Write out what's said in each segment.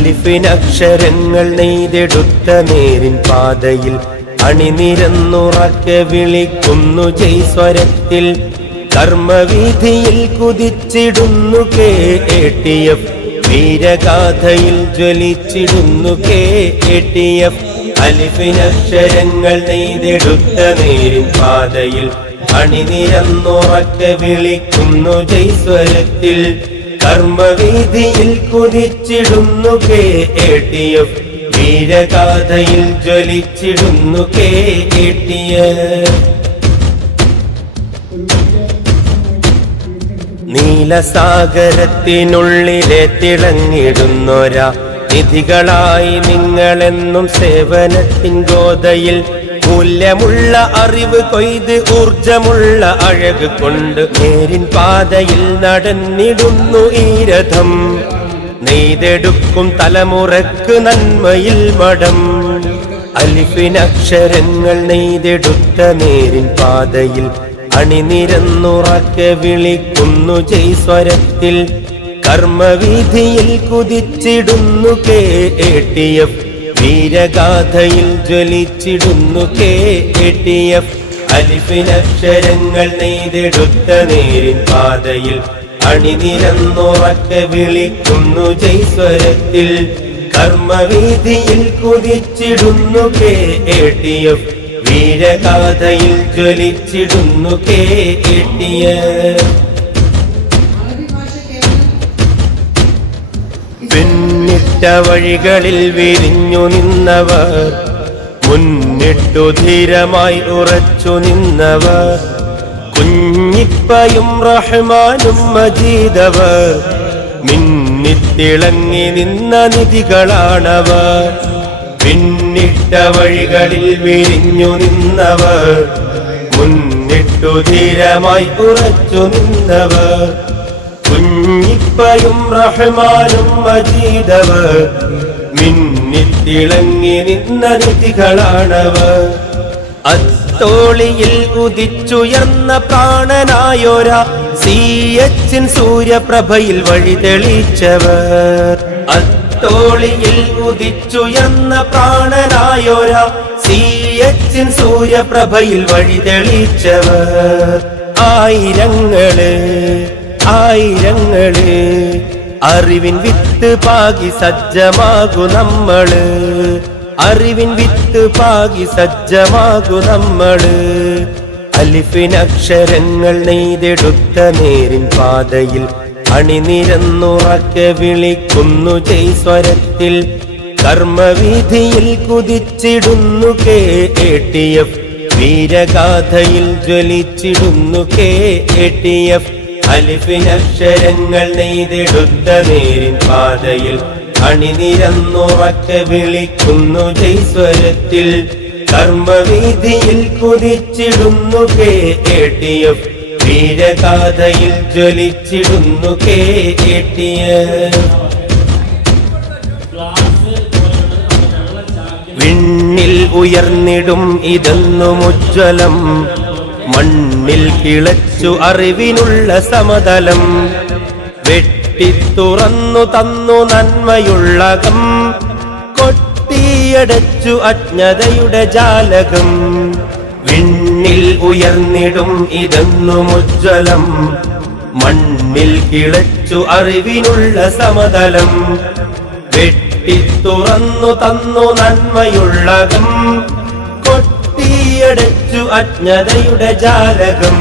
അലിഫിനക്ഷരങ്ങൾ നെയ്തെടുത്ത നേരിൻ പാതയിൽ അണിനിരന്നുറക്കെ വിളിക്കുന്നു ജയ്സ്വരത്തിൽ. കർമ്മവീഥിയിൽ കുതിച്ചിടുന്നു KATF, വീരഗാഥയിൽ ജ്വലിച്ചിടുന്നു KATF. അലിഫിനക്ഷരങ്ങൾ നെയ്തെടുത്ത നേരിൻ പാതയിൽ അണിനിരന്നുറക്കെ വിളിക്കുന്നു ജയ്സ്വരത്തിൽ. കർമ്മവീഥിയിൽ കുതിച്ചിടുന്നു KATF, വീരഗാഥയിൽ ജ്വലിച്ചിടുന്നു KATF. നീലസാഗരത്തിനുള്ളിലെ തിളങ്ങിടുന്നൊരാ നിധികളായി നിങ്ങളെന്നും സേവനത്തിൻ ഗോതയിൽ. മൂല്യമുള്ള അറിവ് കൊയ്ത് ഊർജമുള്ള അഴക് കൊണ്ട് നേരിൻ പാതയിൽ നടന്നിടുന്നു ഈ രഥം. നെയ്തെടുക്കും തലമുറക്ക് നന്മയിൽ മടം. അലിഫിനക്ഷരങ്ങൾ നെയ്തെടുത്ത നേരിൻ പാതയിൽ അണിനിരന്നുറക്കെ വിളിക്കുന്നു ജയ്സ്വരത്തിൽ. കർമ്മവീഥിയിൽ കുതിച്ചിടുന്നു KATF, വീരഗാഥയിൽ ജ്വലിച്ചിടുന്നു KATF. അലിഫിനക്ഷരങ്ങൾ നെയ്തെടുത്ത നേരിൻ പാതയിൽ അണിനിരന്നുറക്കെ വിളിക്കുന്നു ജയ്സ്വരത്തിൽ. കർമ്മവീഥിയിൽ കുതിച്ചിടുന്നു KATF, വീരഗാഥയിൽ ജ്വലിച്ചിടുന്നു KATF. പിന്നിട്ട വഴികളിൽ വിരിഞ്ഞു നിന്നവർ, മുന്നിട്ടു ധീരമായി ഉറച്ചു നിന്നവർ. കുഞ്ഞിപ്പയും റഹ്മാനും മജീദവർ, മിന്നിത്തിളങ്ങി നിന്ന നിധികളാണവർ. പിന്നിട്ട വഴികളിൽ വിരിഞ്ഞു നിന്നവർ, മുന്നിട്ടു ധീരമായി ഉറച്ചു നിന്നവർ. കുഞ്ഞിപ്പയും റഹ്മാനും മജീദവർ, മിന്നിത്തിളങ്ങി നിന്ന നിധികളാണവർ. അത്തോളിയിൽ ഉദിച്ചുയർന്ന പ്രാണനായോരാ CH സൂര്യപ്രഭയിൽ വഴി തെളിച്ചവർ. അത്തോളിയിൽ ഉദിച്ചുയർന്ന പ്രാണനായോരാ CH സൂര്യപ്രഭയിൽ വഴി തെളിച്ചവർ. ആയിരങ്ങള് ആയിരങ്ങള് അറിവിൻ വിത്ത് പാകി സജ്ജമാകു നമ്മള്. അറിവിൻ വിത്ത് പാകി സജ്ജമാകു നമ്മള്. അലിഫിനക്ഷരങ്ങൾ നെയ്തെടുത്ത നേരിൻ പാതയിൽ അണിനിരന്നുറക്കെ വിളിക്കുന്നു ജയ്സ്വരത്തിൽ. കർമ്മവീഥിയിൽ കുതിച്ചിടുന്നു KATF, വീരഗാഥയിൽ ജ്വലിച്ചിടുന്നു KATF. അലിഫിനക്ഷരങ്ങൾ നെയ്തെടുത്ത നേരിൻ പാതയിൽ അണിനിരന്നുറക്കെ വിളിക്കുന്നു ജയ്സ്വരത്തിൽ. കർമ്മവീഥിയിൽ കുതിച്ചിടുന്നു KATF, വീരഗാഥയിൽ ജ്വലിച്ചിടുന്നു KATF. വിണ്ണിൽ ഉയർന്നിടും ഇതെന്നും ഉജ്ജ്വലം, മണ്ണിൽ കിളച്ചു അറിവിനുള്ള സമതലം. വെട്ടിത്തുറന്നു തന്നു നന്മയുള്ളകം, കൊട്ടിയടച്ചു അജ്ഞതയുടെ ജാലകം. വിണ്ണിൽ ഉയർന്നിടും ഇതെന്നും ഉജ്ജ്വലം, മണ്ണിൽ കിളച്ചു അറിവിനുള്ള സമതലം. വെട്ടിത്തുറന്നു തന്നു നന്മയുള്ളകം, കൊട്ടിയടച്ചു അജ്ഞതയുടെ ജാലകം.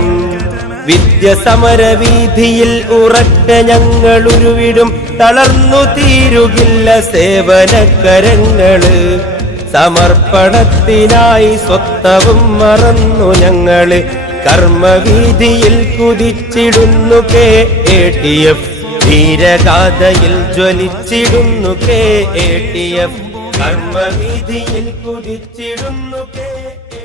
വിദ്യ സമരവീഥിയിൽ ഉറക്ക ഞങ്ങൾ ഉരുവിടും, തളർന്നു തീരുകില്ല സേവനക്കരങ്ങള്. സമർപ്പണത്തിനായി സ്വത്തവും മറന്നു ഞങ്ങള്. കർമ്മവീഥിയിൽ കുതിച്ചിടുന്നു KATF, വീരഗാഥയിൽ ജ്വലിച്ചിടുന്നു KATF. കർമ്മവീഥിയിൽ കുതിച്ചിടുന്നു KATF.